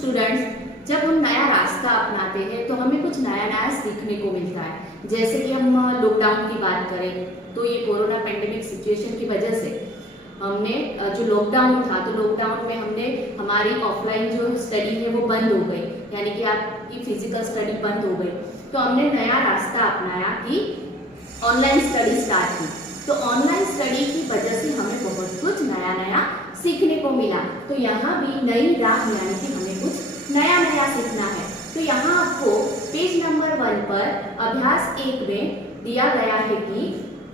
Students, जब हम नया रास्ता अपनाते हैं तो हमें कुछ नया नया सीखने को मिलता है। जैसे कि हम लॉकडाउन की बात करें तो ये कोरोना पेंडेमिक सिचुएशन की वजह से हमने जो लॉकडाउन था तो लॉकडाउन में हमने हमारी ऑफलाइन जो स्टडी है वो बंद हो गई, यानी कि आपकी फिजिकल स्टडी बंद हो गई। तो हमने नया रास्ता अपनाया कि ऑनलाइन स्टडी स्टार्ट की। तो ऑनलाइन स्टडी की वजह से हमें बहुत कुछ नया नया सीखने को मिला। तो यहाँ भी नई राह, यानी कि हमें कुछ नया नया सीखना है। तो यहाँ आपको पेज नंबर 1 पर अभ्यास 1 में दिया गया है कि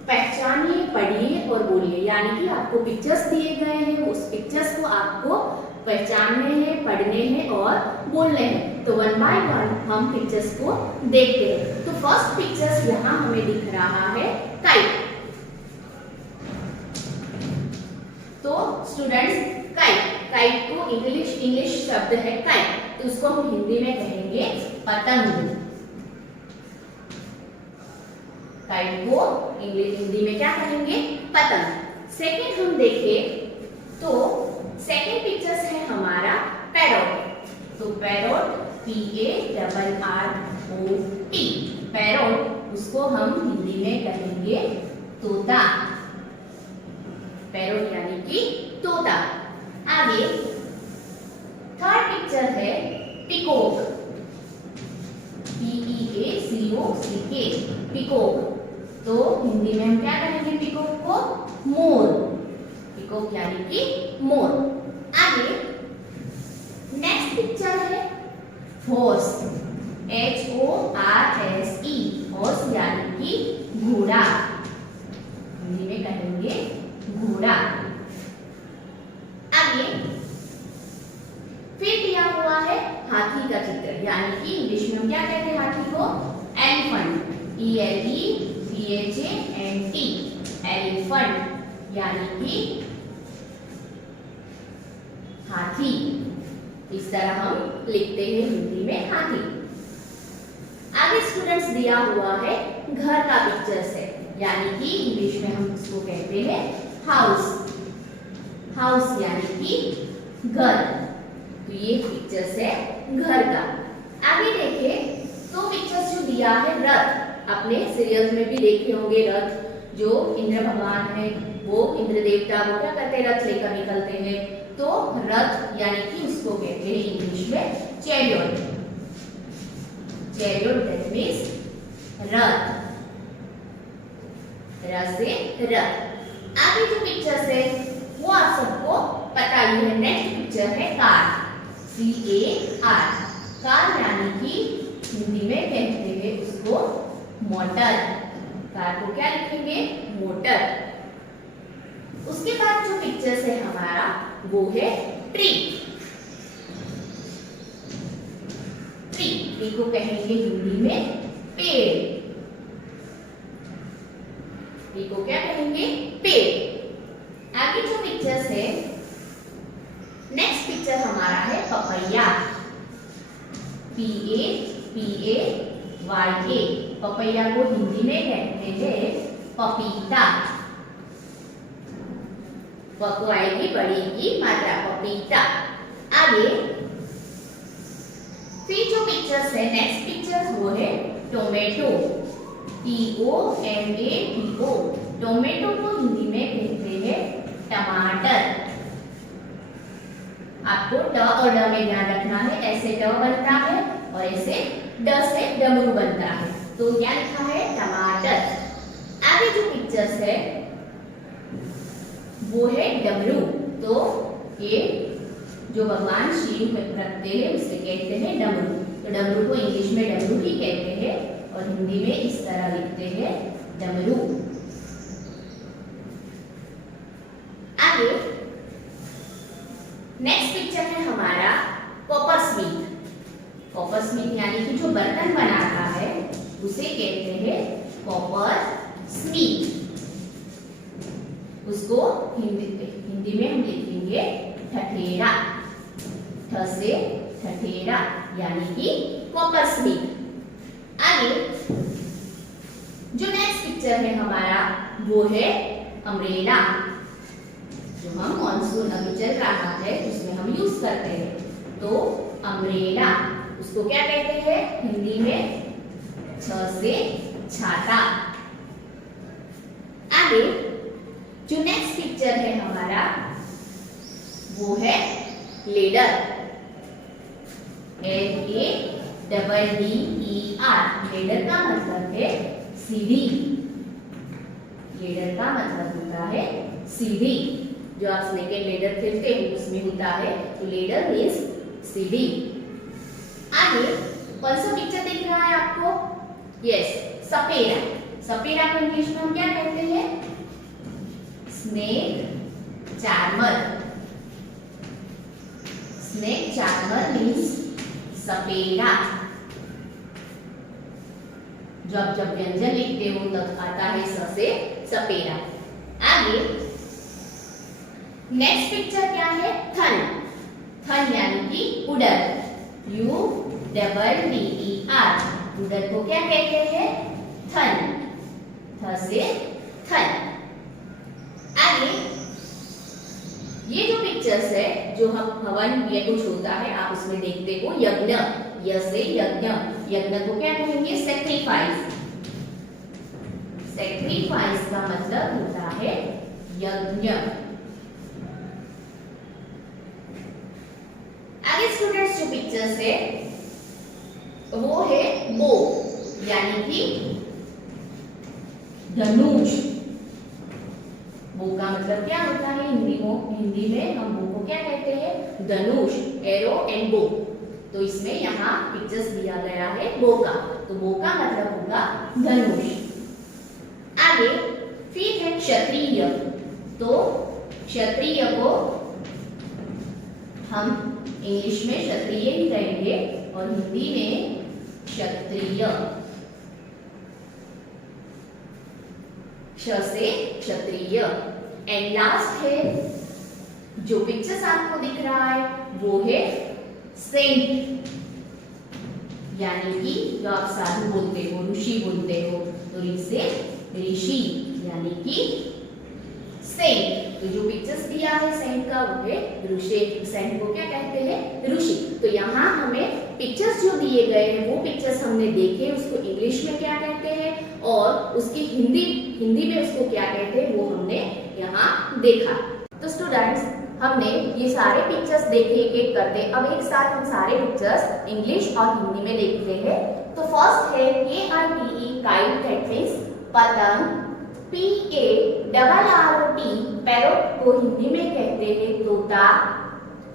पहचानिए, पढ़िए और बोलिए, यानी कि आपको पिक्चर्स दिए गए हैं, उस पिक्चर्स को आपको पहचानने हैं, पढ़ने हैं और बोलने हैं। तो 1 बाय 1 हम पिक्चर्स को देखते हैं। तो फर्स्ट पिक्चर्स यहाँ हमें दिख रहा है काइट। तो स्टूडेंट्स, काइट को इंग्लिश शब्द है काइट, तो उसको हम हिंदी में कहेंगे पतंग। काइट को हिंदी में क्या कहेंगे? पतंग। सेकंड हम देखें तो सेकंड पिक्चर्स है हमारा पैरोट। तो पैरोट PARROT, पैरोट, उसको हम हिंदी में कहेंगे तोता। पैरोट यानी कि तोता। आगे थर्ड पिक्चर है पिकॉक, PEACOCK, पिकॉक। तो हिंदी में हम क्या कहेंगे पिकॉक को? मोर। पिकॉक यानी कि मोर। आगे नेक्स्ट पिक्चर है हॉर्स, HORSE, हॉर्स यानी कि घोड़ा। हिंदी में कहेंगे घोड़ा। आगे फिर दिया हुआ है हाथी का चित्र, यानी कि इंग्लिश में हम क्या कहते हैं हाथी को? एलिफेंट, ELEPHANT, एलिफेंट यानी कि हाथी। इस तरह हम लिखते हैं हिंदी में हाथी। आगे स्टूडेंट्स दिया हुआ है घर का पिक्चर्स है, यानी कि इंग्लिश में हम इसको कहते हैं हाउस। हाउस यानी कि घर। तो ये पिक्चर्स है घर का। आगे देखें तो पिक्चर्स जो दिया है रथ, अपने सीरियल्स में भी देखे होंगे रथ, जो इंद्र भगवान है वो इंद्र देवता वो क्या करते हैं? रथ लेकर निकलते हैं। तो रथ यानी कि उसको कहते हैं इंग्लिश में चैरियट। चैरियट दैट मींस रथ, रथ से रथ। आगे जो पिक्चर्स है वो आप सबको पता ही है। नेक्स्ट पिक्चर है कार, CAR, कार यानी कि हिंदी में कहते हैं उसको मोटर। कार को क्या लिखेंगे? मोटर। उसके बाद जो पिक्चर्स है हमारा वो है ट्री। ट्री को कहेंगे हिंदी में पेड़। ट्री को क्या कहेंगे? पेड़। आगे जो पिक्चर्स है, नेक्स्ट पिक्चर हमारा है पपैया, PAPAYA, पपैया को हिंदी में कहते हैं पपीता। को आएगी बड़ी की मात्रा, पपीता। आगे फिर जो पिक्चर्स है, नेक्स्ट पिक्चर्स वो है टोमेटो, TOMATO, टोमेटो को हिंदी में कहते हैं टमाटर। आपको ट और ड में ध्यान रखना है, ऐसे ट बनता है और ऐसे ड से डमरू बनता है। तो क्या लिखा है? टमाटर। आगे जो पिक्चर्स है वो है डमरू। तो ये जो भगवान शिव रखते हैं उसे कहते हैं डमरू। तो डमरू को इंग्लिश में डमरू ही कहते हैं और हिंदी में इस तरह लिखते हैं डमरू। आगे नेक्स्ट पिक्चर है हमारा कॉपर स्मिथ। कॉपर स्मिथ यानी कि जो बर्तन बनाता है उसे कहते हैं कॉपर स्मिथ। उसको हिंदी में हम लिखेंगे ठठेरा, ठ से ठठेरा यानी कि कॉपर स्मिथ। आगे जो नेक्स्ट पिक्चर है हमारा वो है अम्ब्रेला, जो हम मॉनसून अभी चल रहा है उसमें हम यूज करते हैं। तो अम्ब्रेला, उसको क्या कहते हैं हिंदी में? छ से छाता। आगे जो नेक्स्ट पिक्चर है हमारा वो है लेडर, LADDER। लेडर का मतलब है सीढ़ी, लेडर का मतलब होता है सीढ़ी। जो आप स्नेक एंड लेडर खेलते हैं उसमें होता है, तो लेडर मीन्स सीढ़ी। आगे कौन सा पिक्चर दिख रहा है आपको? यस, सपेरा। सपेरा को इंग्लिश में हम क्या कहते हैं? Snake charmer. Snake charmer means सपेरा। जब व्यंजन लिखते हो तब आता है स से सपेरा। आगे नेक्स्ट पिक्चर क्या है? थन। थन यानी कि उड़द, UDDER। उड़द को क्या कहते हैं? थन, थ से थन। आगे ये जो पिक्चर्स है, जो हम हवन या कुछ होता है आप उसमें देखते हो, यज्ञ, य से यज्ञ। यज्ञ को क्या कहेंगे? सैक्रिफाइस। सैक्रिफाइस का मतलब होता है यज्ञ। आगे स्टूडेंट्स जो पिक्चर्स है वो है बो, यानी कि धनुष। बो का मतलब क्या होता है? हिंदी में हम बो को क्या कहते हैं? धनुष, एरो एंड बो। तो इसमें यहाँ पिक्चर्स दिया गया है बो का, तो बो का मतलब होगा धनुष। आगे फिर है क्षत्रिय। तो क्षत्रिय को हम इंग्लिश में क्षत्रिय ही कहेंगे और हिंदी में क्षत्रिय, क्ष से क्षत्रिय। एंड लास्ट है जो पिक्चर्स आपको दिख रहा है वो है सेंट, यानी कि जो आप साधु बोलते हो, ऋषि बोलते हो, तो इसे ऋषि यानी कि सेंट। तो जो पिक्चर्स दिया है सेंट का वो है ऋषि। सेंट को क्या कहते हैं? ऋषि। तो यहाँ हमें पिक्चर्स जो दिए गए हैं वो पिक्चर्स हमने देखे, उसको इंग्लिश में क्या कहते हैं और उसकी हिंदी में उसको क्या कहते हैं वो हमने यहाँ देखा। तो स्टूडेंट्स हमने ये सारे पिक्चर्स देखे एक एक करते। अब एक साथ हम सारे पिक्चर्स इंग्लिश और हिंदी में देखते हैं। तो फर्स्ट है KITE काइट, दैट मींस पतंग। PARROT पैरोट को हिंदी में कहते हैं तोता।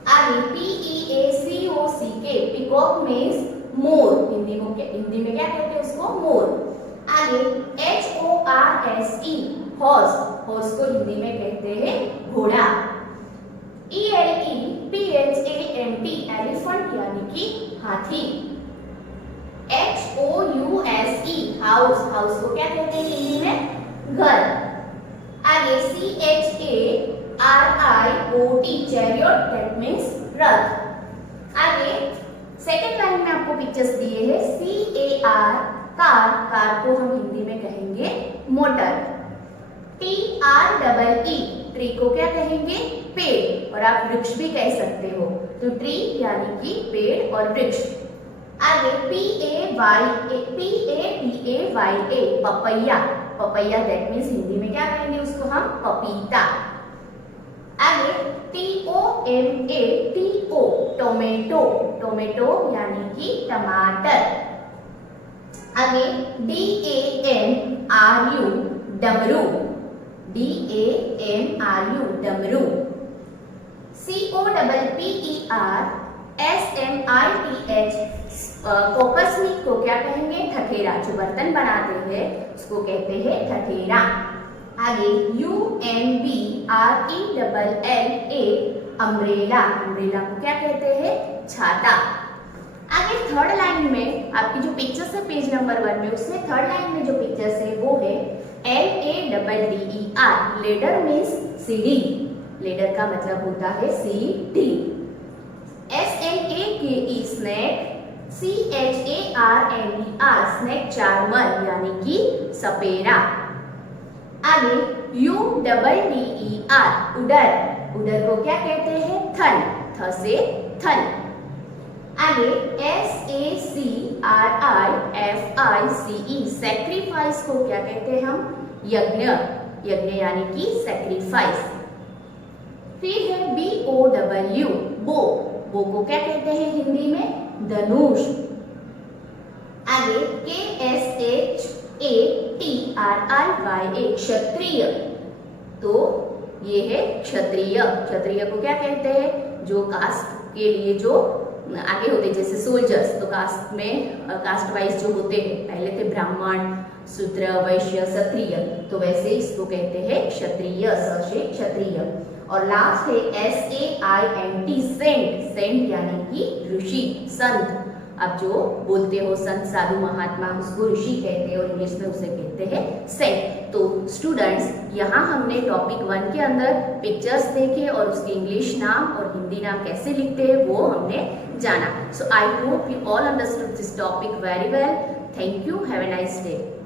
आगे PEACOCK peacock means more, Hindi में क्या कहते हैं उसको? मोर। आगे HORSE हॉर्स, हॉर्स को हिंदी में कहते हैं घोड़ा। ELEPHANT एलिफेंट यानी कि हाथी। HOUSE हाउस, हाउस को क्या कहते हैं हिंदी में? घर। आगे CHARIOT चैरियट, दैट मींस रथ। आगे सेकंड लाइन में आपको पिक्चर्स दिए हैं CAR कार, कार को हम हिंदी में कहेंगे मोटर। TREE ट्री को क्या कहेंगे? पेड़, और आप वृक्ष भी कह सकते हो। तो ट्री यानी कि पेड़ और वृक्ष। आगे PAPAYA papaya, papaya that means Hindi में क्या कहेंगे उसको हम? पपीता। आगे TOMATO टोमेटो, टोमेटो यानी कि टमाटर। आगे DAMRU डमरू, DAMRU डमरू। COPPER कॉपरस्मिथ को क्या कहेंगे? ठठेरा, जो बर्तन बनाते हैं उसको कहते हैं ठठेरा। आगे UNBRELLA अम्ब्रेला, अम्ब्रेला को क्या कहते हैं? छाता। आगे थर्ड लाइन में आपकी जो पिक्चर्स है पेज नंबर 1 में, उसमें थर्ड लाइन में जो पिक्चर्स है वो है LADDER लेडर मीन्स सीढ़ी, लेडर का मतलब होता है सीढ़ी। SNAKE snake, CHARMER snake charmer यानी कि सपेरा। आगे UDDER उडर, उडर को क्या कहते हैं? थन, थ से थन। आगे SACRIFICE सैक्रिफाइस को क्या कहते हैं हम? यज्ञ। यज्ञ यानी कि सैक्रिफाइस। फिर है BOW बो। बो को क्या कहते हैं हिंदी में? धनुष। आगे KSHATRIYA क्षत्रिय। तो ये है क्षत्रिय। क्षत्रिय को क्या कहते हैं? जो कास्ट के लिए जो आगे होते हैं, जैसे सोल्जर्स, तो कास्ट में कास्ट वाइज जो होते हैं, पहले थे ब्राह्मण, शूद्र, वैश्य, क्षत्रिय, तो वैसे इसको कहते हैं क्षत्रिय, स से क्षत्रिय। और लास्ट है SAINT सेंट। सेंट यानी कि ऋषि, संत। आप जो बोलते हो संत, साधु, महात्मा, उसको ऋषि कहते हैं और इंग्लिश में उसे कहते हैं सेंट। तो स्टूडेंट्स, यहाँ हमने टॉपिक 1 के अंदर पिक्चर्स देखे और उसके इंग्लिश नाम और हिंदी नाम कैसे लिखते हैं वो हमने जाना। So I hope you all understood this topic very well. Thank you. Have a nice day.